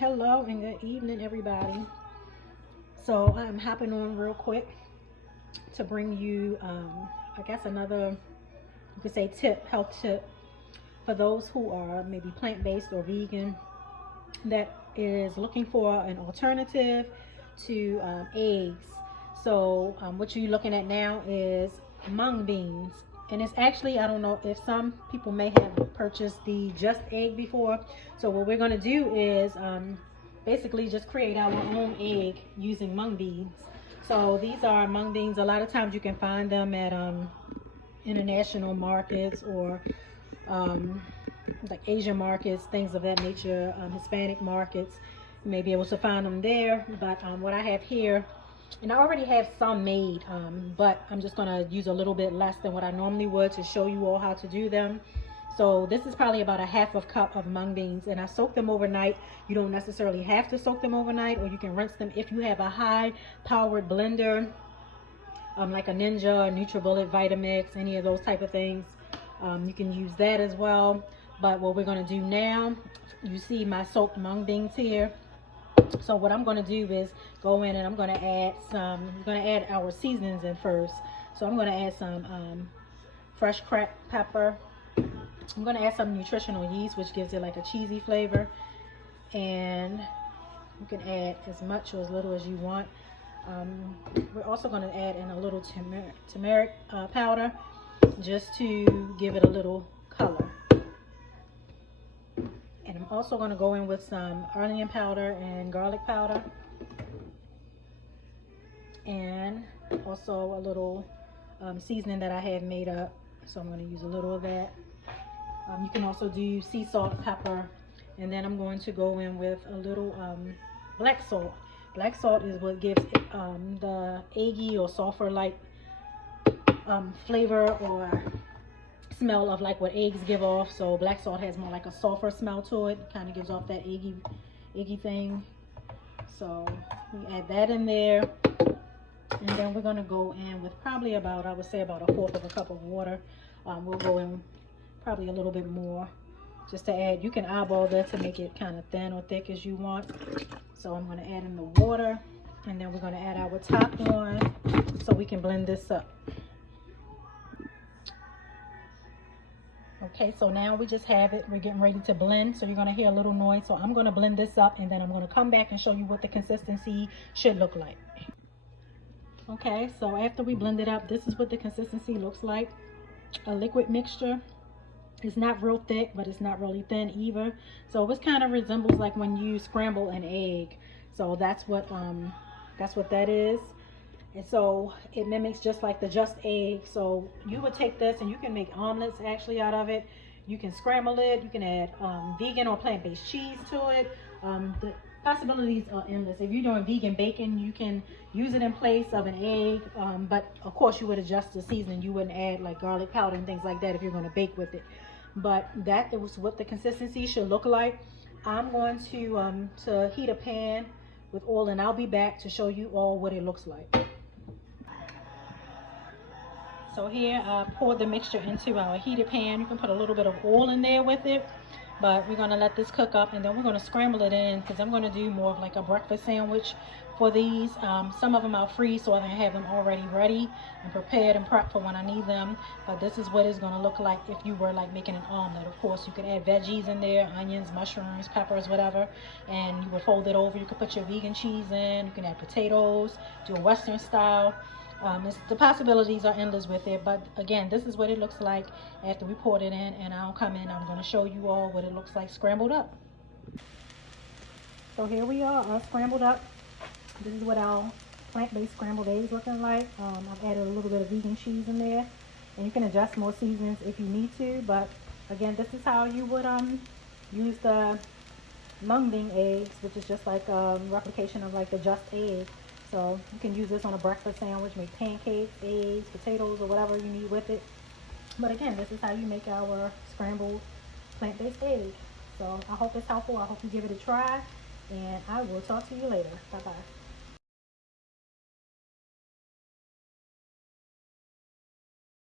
Hello and good evening, everybody. So I'm hopping on real quick to bring you, I guess, another, you could say, health tip for those who are maybe plant-based or vegan that is looking for an alternative to eggs. So what you're looking at now is mung beans. And it's actually, I don't know if some people may have purchased the just egg before. So what we're going to do is basically just create our own egg using mung beans. So these are mung beans. A lot of times you can find them at international markets or like Asian markets, things of that nature, Hispanic markets. You may be able to find them there. But what I have here, and I already have some made, but I'm just going to use a little bit less than what I normally would to show you all how to do them. So this is probably about a half of cup of mung beans, and I soak them overnight. You don't necessarily have to soak them overnight, or you can rinse them if you have a high powered blender, like a Ninja, a NutriBullet, Vitamix, any of those type of things. You can use that as well. But what we're going to do now, you see my soaked mung beans here. So what I'm going to do is go in and I'm going to add our seasonings in first. So I'm going to add some fresh cracked pepper. I'm going to add some nutritional yeast, which gives it like a cheesy flavor. And you can add as much or as little as you want. We're also going to add in a little turmeric powder just to give it a little color. And I'm also going to go in with some onion powder and garlic powder. And also a little seasoning that I have made up. So I'm going to use a little of that. You can also do sea salt, pepper. And then I'm going to go in with a little black salt. Black salt is what gives it, the eggy or sulfur-like flavor or smell of like what eggs give off. So black salt has more like a sulfur smell to it. Kind of gives off that eggy thing. So we add that in there, and then we're going to go in with probably about, I would say about a fourth of a cup of water. We'll go in probably a little bit more just to add. You can eyeball that to make it kind of thin or thick as you want. So I'm going to add in the water, and then we're going to add our top on so we can blend this up. Okay, so now we just have it. We're getting ready to blend, so you're going to hear a little noise. So I'm going to blend this up, and then I'm going to come back and show you what the consistency should look like. Okay, so after we blend it up, this is what the consistency looks like. A liquid mixture. It's not real thick, but it's not really thin either. So it kind of resembles like when you scramble an egg. So that's what that is. And so it mimics just like the just egg. So you would take this and you can make omelets actually out of it. You can scramble it. You can add vegan or plant-based cheese to it. The possibilities are endless. If you're doing vegan bacon, you can use it in place of an egg. But of course you would adjust the seasoning. You wouldn't add like garlic powder and things like that if you're going to bake with it. But that is what the consistency should look like. I'm going to heat a pan with oil, and I'll be back to show you all what it looks like. So here I poured the mixture into our heated pan. You can put a little bit of oil in there with it, but we're going to let this cook up, and then we're going to scramble it in because I'm going to do more of like a breakfast sandwich for these. Some of them I'll freeze so I can have them already ready and prepared and prepped for when I need them. But this is what it's going to look like if you were like making an omelet. Of course, you could add veggies in there, onions, mushrooms, peppers, whatever, and you would fold it over. You could put your vegan cheese in. You can add potatoes, do a Western style. The possibilities are endless with it, but again, this is what it looks like after we poured it in, and I'll come in. I'm going to show you all what it looks like scrambled up. So here we are, scrambled up. This is what our plant-based scrambled eggs looking like. I've added a little bit of vegan cheese in there, and you can adjust more seasonings if you need to, but again, this is how you would use the mung bean eggs, which is just like a replication of like the just egg. So you can use this on a breakfast sandwich, make pancakes, eggs, potatoes, or whatever you need with it. But again, this is how you make our scrambled plant-based egg. So I hope it's helpful. I hope you give it a try, and I will talk to you later. Bye-bye.